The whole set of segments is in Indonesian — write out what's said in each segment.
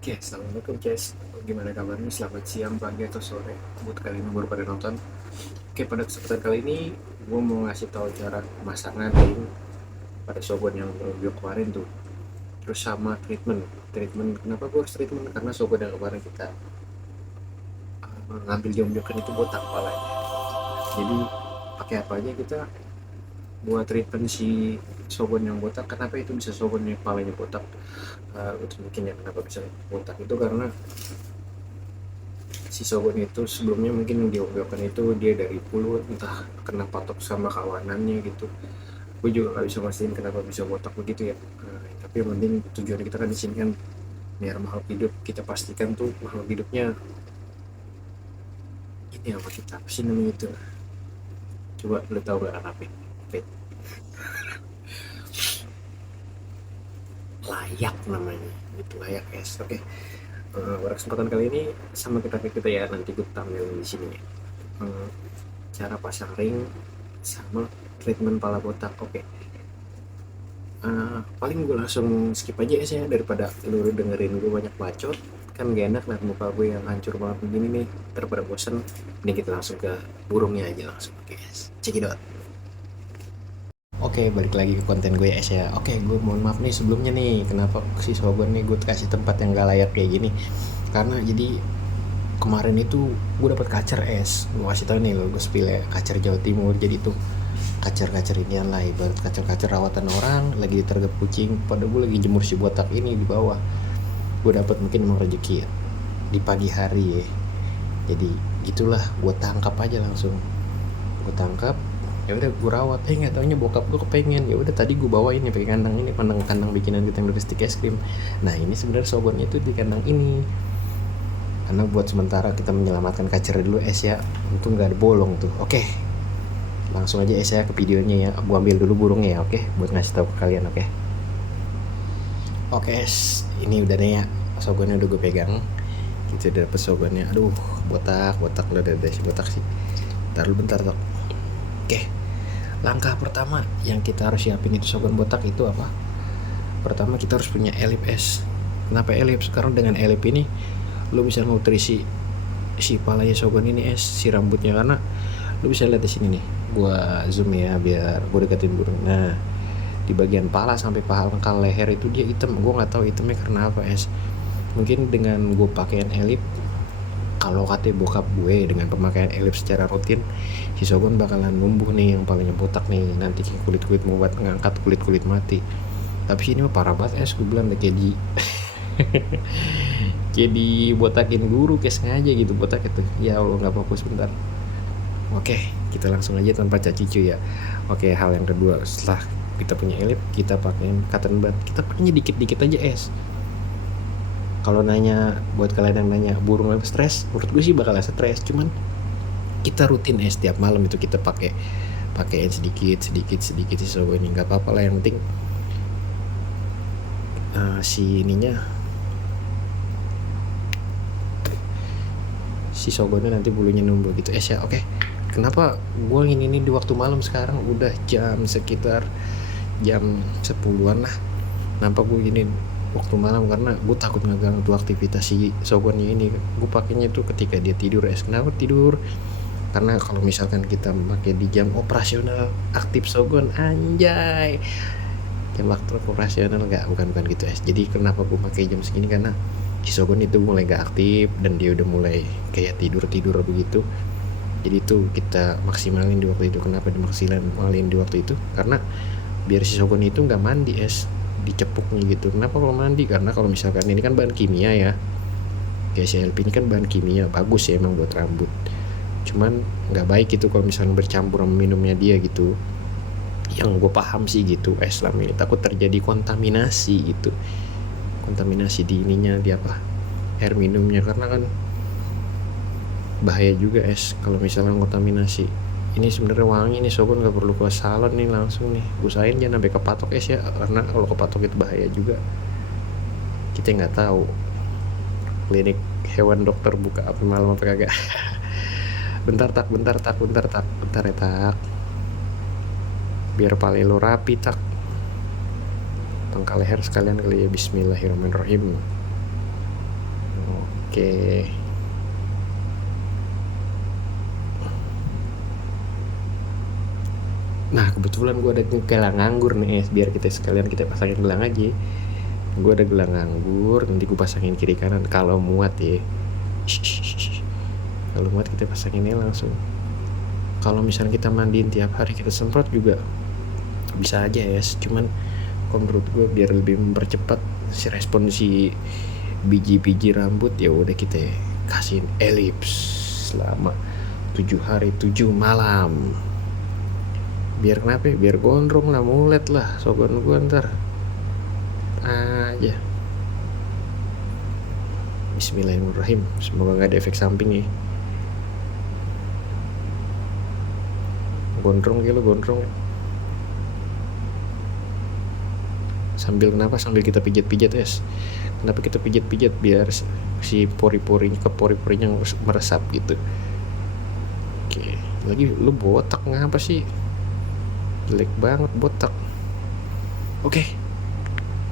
Oke, assalamualaikum Jess. Gimana kabarnya? Selamat siang, pagi, atau sore buat kalian yang baru pada nonton. Oke, pada kesempatan kali ini gue mau ngasih tahu cara masak ngading pada sogon yang review kemarin tuh. Terus sama treatment. Kenapa gue harus treatment? Karena sogon yang kemarin kita ngambil jom-jomkan itu botak kepalanya. Jadi pakai apa aja kita buat treatment si sogon yang botak. Kenapa itu bisa sogon yang kepalanya botak? Mungkin ya kenapa bisa botak itu karena si Sogon itu sebelumnya mungkin yang diungkapkan itu dia dari Pulut, entah kena patok sama kawanannya gitu. Gue juga nggak bisa mastiin kenapa bisa botak begitu ya. Tapi yang penting tujuan kita kan di sini kan biar makhluk hidup, kita pastikan tuh makhluk hidupnya ini apa, kita apa sih namanya itu, coba lu tahu gak apa? Layak namanya, itu layak es. Oke. Pada kesempatan kali ini sama kita ya, nanti gue tampilin di sini ya. Eh, Cara pasang ring sama treatment pala botak. Oke. Paling gue langsung skip aja ya saya, daripada lu dengerin gue banyak bacot kan gak enak. Nah, muka gue yang hancur banget begini nih daripada bosen, ini kita langsung ke burungnya aja langsung. Oke guys, cekidot. Oke, balik lagi ke konten gue es ya. Oke, gue mohon maaf nih sebelumnya nih, kenapa si Sogon nih gue kasih tempat yang gak layak kayak gini. Karena jadi kemarin itu gue dapat kacer es. Gue kasih tau nih lo, gue spill ya, kacer Jawa Timur. Jadi tuh kacer-kacer inian lah, ibarat kacer-kacer rawatan orang lagi ditergap kucing, pada gue lagi jemur si botak ini di bawah. Gue dapat, mungkin emang rezeki ya, di pagi hari ya. Jadi gitulah, gue tangkap aja langsung. Gue tangkap, ya udah gue rawat. Nggak taunya bokap gue kepengen, ya udah tadi gue bawain nih pakai kandang ini, kandang bikinan kita yang udah stick es krim. Nah ini sebenarnya sogonnya itu di kandang ini, karena buat sementara kita menyelamatkan kacer dulu es ya. Untung nggak ada bolong tuh. Oke, langsung aja es ya ke videonya ya. Gue ambil dulu burungnya ya, oke, buat ngasih tahu ke kalian. Oke. Oke es, ini udah nih ya, sogonnya udah gue pegang. Gitu udah dapet sogonnya. Aduh, botak udah deh si botak sih. Ntar lu bentar tok. Oke, langkah pertama yang kita harus siapin itu sogon botak itu apa? Pertama kita harus punya elip es. Kenapa elip? Karena dengan elip ini lu bisa nutrisi si palanya sogon ini es, si rambutnya. Karena lu bisa lihat di sini nih, gua zoom ya biar gua deketin burung. Nah, di bagian pala sampai pangkal leher itu dia hitam. Gua nggak tahu hitamnya karena apa es. Mungkin dengan gue pakaian elip, kalau katanya bokap gue dengan pemakaian elip secara rutin, si Sogon bakalan numbuh nih yang palingnya botak nih, nanti kulit mau buat ngangkat kulit mati. Tapi sini mah parah banget es, gue bilang deh kayak di kayak dibotakin guru, kayak sengaja gitu botak itu. Ya Allah, nggak fokus bentar. Oke, kita langsung aja tanpa cacicu ya. Oke, hal yang kedua, setelah kita punya elip, kita pakai cotton bud. Kita pakainya dikit-dikit aja es. Kalau nanya, buat kalian yang nanya burung apa stres, menurut gue sih bakal stres. Cuman kita rutin setiap malam itu kita pakaiin sedikit sih, so ini nggak apa-apa lah. Yang penting si ininya, si sogonnya nanti bulunya numbuh gitu ya. Oke, kenapa gue ini di waktu malam? Sekarang udah jam sekitar jam 10-an lah. Kenapa gue gini waktu malam? Karena gue takut ngeganggu tuh aktivitas si sogonnya ini. Gue pakainya tuh ketika dia tidur es. Kenapa tidur? Karena kalau misalkan kita pakai di jam operasional aktif sogon, anjay, jam waktu operasional nggak, bukan gitu es. Jadi kenapa gue pakai jam segini? Karena si sogon itu mulai nggak aktif dan dia udah mulai kayak tidur begitu. Jadi itu kita maksimalin di waktu itu. Kenapa dimaksimalin di waktu itu? Karena biar si sogon itu nggak mandi es, dicepuknya gitu. Kenapa kalau mandi? Karena kalau misalkan ini kan bahan kimia ya, kayak CLP ini kan bahan kimia, bagus ya emang buat rambut. Cuman nggak baik gitu kalau misalnya bercampur sama minumnya dia gitu. Yang gue paham sih gitu, selama ini takut terjadi kontaminasi gitu, kontaminasi di ininya, di apa, air minumnya. Karena kan bahaya juga kalau misalnya kontaminasi. Ini sebenarnya wangi nih sogon, nggak perlu ke salon nih, langsung nih usahain jangan sampai kepatok ya, karena kalau kepatok itu bahaya juga. Kita nggak tahu klinik hewan dokter buka apa malam apa kagak. Bentar ya tak, biar paling lo rapi tak, pangkal leher sekalian kali ya. Bismillahirrahmanirrahim. Oke. Nah kebetulan gue ada gelang anggur nih, biar kita sekalian kita pasangin gelang aja. Gue ada gelang anggur, nanti gue pasangin kiri kanan kalau muat ya. Kalau muat kita pasanginnya langsung. Kalau misalnya kita mandiin tiap hari kita semprot juga bisa aja ya, cuman kalau menurut gue biar lebih mempercepat si respon si biji-biji rambut, ya udah kita kasihin elips selama 7 hari 7 malam. Biar kenapa ya? Biar gondrong lah, mulet lah sogon gue ntar aja. Bismillahirrahmanirrahim, semoga gak ada efek samping ya. Gondrong gitu, gondrong sambil kenapa, sambil kita pijat-pijat es. Kenapa kita pijat-pijat? Biar si pori-porinya, ke pori-porinya meresap gitu. Oke, lagi lu botak ngapa sih, jelek banget botak. Oke,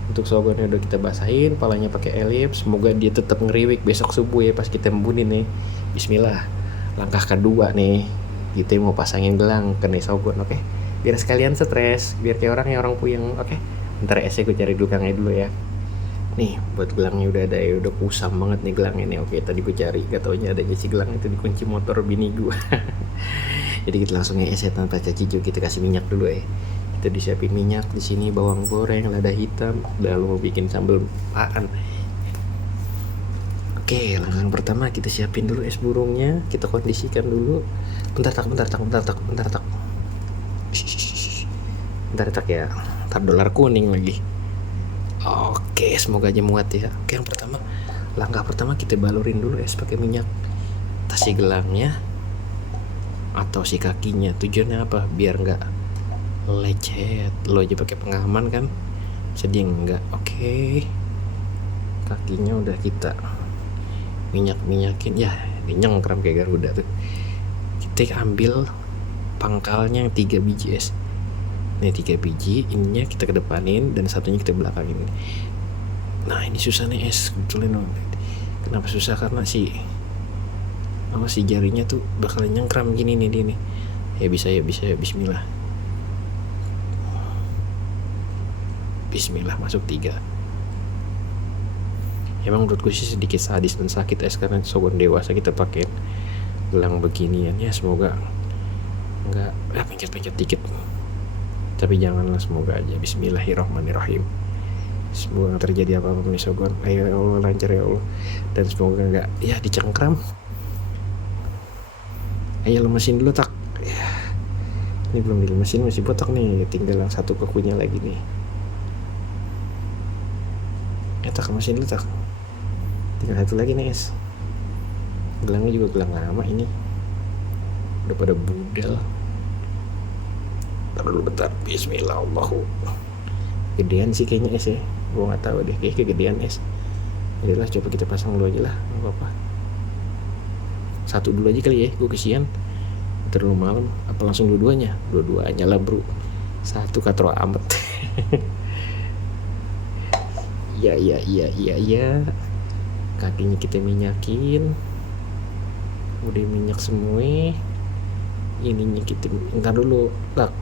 untuk sogonnya udah kita basahin, palanya pakai elips. Semoga dia tetap ngeriwik besok subuh ya pas kita embunin nih. Bismillah. Langkah kedua nih, kita mau pasangin gelang ke nih sogon. Oke, biar sekalian stres, biar kayak orang puyeng. Oke, ntar esnya gue cari gelangnya dulu ya. Nih buat gelangnya udah ada ya, udah kusam banget nih gelangnya nih. Oke, tadi gue cari, gak taunya ada si gelang itu di kunci motor bini gue. Jadi kita langsung es tanpa caci, kita kasih minyak dulu ya. Kita disiapin minyak di sini, bawang goreng, lada hitam. Udah lu mau bikin sambal apaan? Oke, langkah pertama kita siapin dulu es burungnya, kita kondisikan dulu. Bentar tak. Bentar tak ya. Ntar dolar kuning lagi. Oke, semoga aja muat ya. Oke, yang pertama, langkah pertama kita balurin dulu es pakai minyak. Tas si gelangnya atau si kakinya. Tujuannya apa? Biar nggak lecet. Lo aja pakai pengaman kan, jadi enggak. Oke, kakinya udah kita minyakin ya, dinyengkram kayak Garuda tuh. Kita ambil pangkalnya yang 3 biji es. Nih 3 biji, ininya kita kedepanin dan satunya kita belakangin. Nah ini susah nih es kebetulan. Kenapa susah? Karena si jarinya tuh bakalan nyengkram gini nih dia nih. Ya bisa ya, bismillah. Bismillah, masuk 3. Emang menurut gue sih sedikit sadis dan sakit es, karena sogon dewasa kita pakai gelang beginian ya. Semoga enggak pencet dikit, tapi janganlah, semoga aja. Bismillahirrahmanirrahim. Semoga gak terjadi apa-apa nih sogon. Ayo ya Allah, lancar ya Allah. Dan semoga gak ya dicengkram. Ayo lemesin dulu tak ya. Ini belum dilemesin, masih botak nih. Tinggal satu kukunya lagi nih. Tak lemesin dulu tak. Tinggal satu lagi nih es. Gelangnya juga gelang lama ini, udah pada budal. Taruh dulu bentar. Bismillah. Allahu. Gedean sih kayaknya es ya, gue nggak tahu deh, kayak kegedean es. Jadilah coba kita pasang dulu aja lah, nggak apa-apa. Satu dulu aja kali ya, gue kesian terlalu malam. Apa langsung dua-duanya lah bro, satu katro amat. Ya. Kakinya kita minyakin, udah minyak semua. Ininya kita entar dulu tak.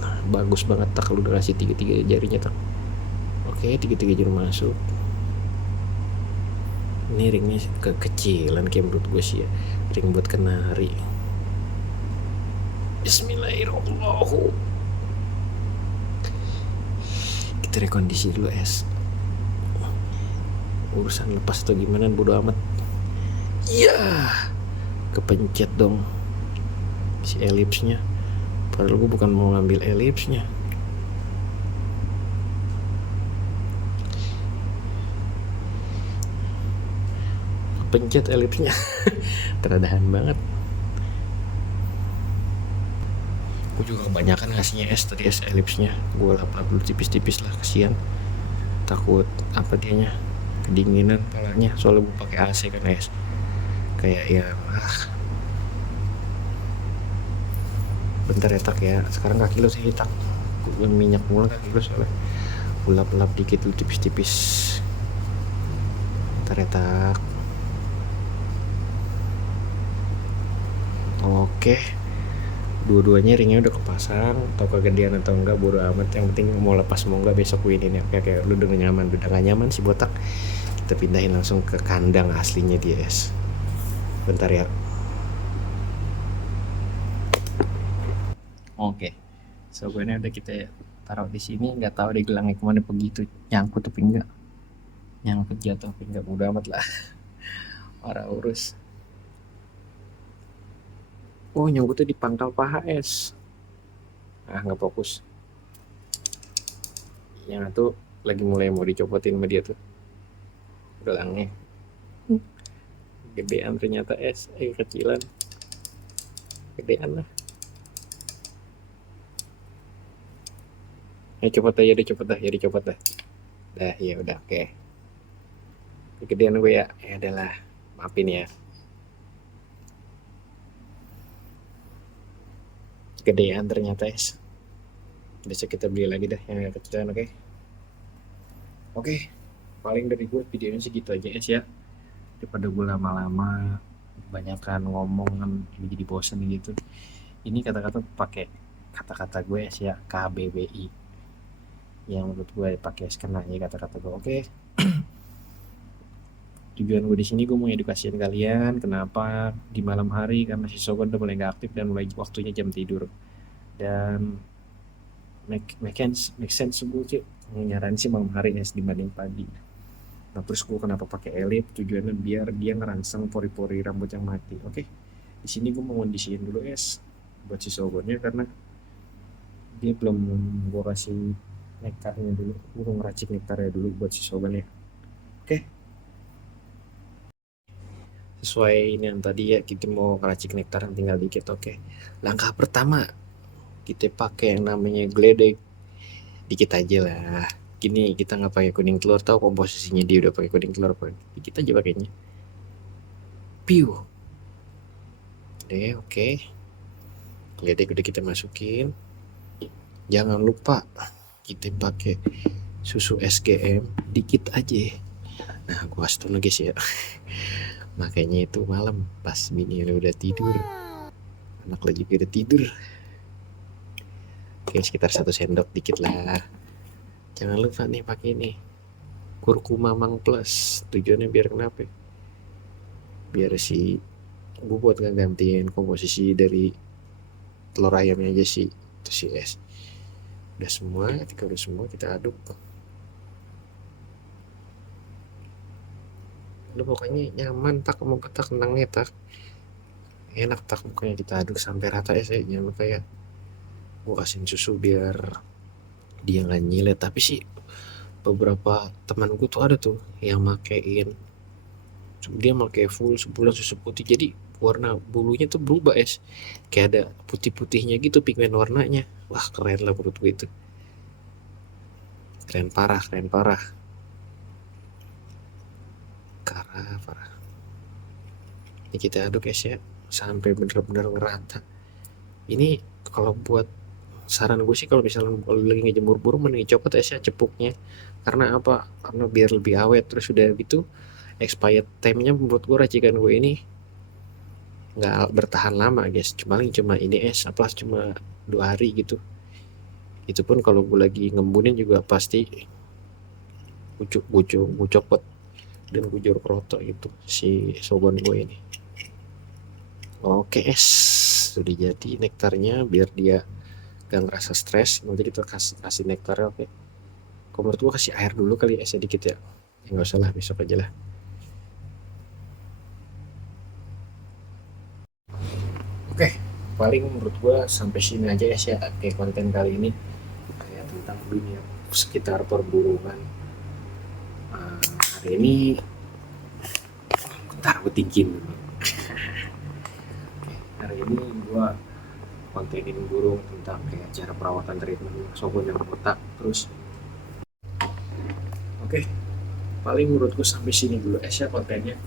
Nah, bagus banget tak, kalau udah kasih 3 jarinya tak. Oke, 3 jari masuk. Ini ringnya kekecilan kayak menurut gue sih ya, ring buat kenari. Bismillahirrahmanirrahim. Kita rekondisi dulu es. Urusan lepas atau gimana bodo amat. Iya, kepencet dong si elipsnya. Padahal gue bukan mau ngambil elipsnya. Kepencet elipsnya. Teradahan banget. Gue juga kebanyakan ngasihnya es tadi, es elipsnya. Gue lap-lap dulu tipis-tipis lah, kasihan. Takut apa dianya kedinginan palanya, soalnya gue pakai AC kan es. Kayak ya bentar ya tak ya. Sekarang kaki lo sih tak, minyak mulu kaki lo soalnya. Ulap-lap dikit lu tipis-tipis. Bentar ya tak. Oke, dua-duanya ringnya udah kepasang, atau kegedean atau enggak bodo amat, yang penting mau lepas mau enggak besok gue ini. Oke, lu udah nyaman, udah gak nyaman si botak, kita pindahin langsung ke kandang aslinya dia, es. Bentar ya. Oke, sogonya udah kita taruh di sini, nggak tahu deh gelangnya kemana begitu, nyangkut tapi enggak, nyangkut jatuh tapi enggak, mudah amat lah. Para urus. Oh, nyangkutnya di pangkal paha, es. Ah, nggak fokus. Yang itu lagi mulai mau dicopotin sama dia tuh gelangnya. Gedean ternyata, es. Kecilan. Gedean lah. Copot aja deh, copot dah, ya dicopot dah. Dah, ya udah, oke. Kegedean gue ya, ya adalah, maafin ya. Gedean ternyata, es. Besok kita beli lagi dah yang kecilan, oke. Oke, paling dari gue videonya segitu aja, es ya. Daripada gue lama-lama kebanyakan ngomong kan jadi bosan gitu. Ini kata-kata pakai kata-kata gue, es ya, KBBI, yang menurut gue pakai skenanya kata-kata gue. Oke. Tujuan gue di sini gue mau edukasiin kalian kenapa di malam hari, karena si Sogon udah mulai nggak aktif dan mulai waktunya jam tidur. Dan make sense gue sih nyaranin sih malam hari es dibanding pagi. Nah, terus gue kenapa pakai elip, tujuannya biar dia ngerangsang pori-pori rambut yang mati. Oke, di sini gue mau kondisiin dulu, es, buat si Sogonnya, karena dia belum gue kasih nektarnya dulu. Gue mau ngeracik nektarnya dulu buat si Sogonnya. Oke, sesuai ini yang tadi ya, kita mau ngeracik nektar yang tinggal dikit. Oke, langkah pertama kita pakai yang namanya geledek, dikit aja lah. Gini, kita nggak pakai kuning telur, tahu komposisinya dia udah pakai kuning telur apa, dikit aja pakainya. Piu deh. Oke, geledek udah kita masukin. Jangan lupa kita pakai susu SGM dikit aja. Nah, gua kasih tau guys ya, makanya itu malam pas bini udah tidur, anak lagi udah tidur. Oke, sekitar 1 sendok dikit lah. Jangan lupa nih pakai ini kurkuma mang plus. Tujuannya biar kenapa? Biar si gue buat ngegantiin komposisi dari telur ayamnya aja sih, itu si es. Udah semua, ketika udah semua kita aduk. Lu pokoknya nyaman tak, mau tak kenangnya tak, enak tak, pokoknya kita aduk sampai rata es. Jangan lupa ya, gue kasihin susu biar dia nggak nyilet. Tapi sih beberapa teman gue tuh ada tuh yang makein, dia pakai full sebulan susu putih, jadi warna bulunya tuh berubah, es, kayak ada putih-putihnya gitu pigmen warnanya. Wah, keren lah menurut gue itu, keren parah, keren parah, parah. Ini kita aduk, es ya, sampai bener-bener ngerata. Ini kalau buat saran gue sih, kalau misalnya kalau lagi ngejemur burung, mending copot esnya cepuknya. Karena apa? Karena biar lebih awet. Terus udah gitu expired time-nya menurut gue racikan gue ini nggak bertahan lama, guys. Cuma ini es apa, cuma 2 hari gitu. Itu pun kalau gue lagi ngembunin juga pasti gue copot dan gue jorok roto itu si Sogon gue ini. Oke, es, sudah jadi nektarnya, biar dia gak ngerasa stres. Nanti kita kasih nektarnya. Oke, kalau menurut gue kasih air dulu kali esnya dikit ya, nggak usah lah, besok aja lah. Oke, paling menurut gue sampai sini aja ya sih, kayak konten kali ini kayak tentang dunia sekitar perburungan. Hari ini bentar gue tinggiin dulu. Oke, hari ini gue kontenin burung tentang kayak cara perawatan treatment Sogon yang botak. Terus oke, paling menurut gue sampai sini dulu ya kontennya.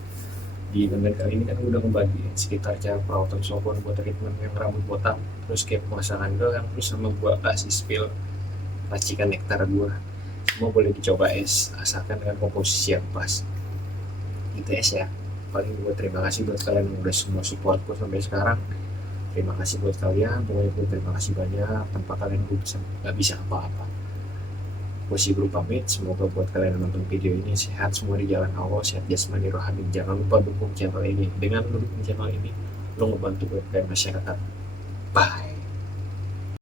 Di konten kali ini kan gue udah ngebagi sekitar cara perawatan Sogon buat treatment yang rambut botak, terus kayak pemasangan gelang, terus sama gue kasih spill racikan nektar gue. Semua boleh dicoba, es, asalkan dengan komposisi yang pas gitu, es ya. Paling gue terima kasih buat kalian yang udah semua support gue sampai sekarang. Terima kasih buat kalian, pokoknya gue terima kasih banyak. Tanpa kalian gue bisa nggak bisa apa-apa. Gue sih belum pamit, semoga buat kalian yang nonton video ini sehat semua di jalan Allah, sehat jasmani rohani. Jangan lupa dukung channel ini, dengan mendukung channel ini lo ngebantu gue dan masyarakat. Bye.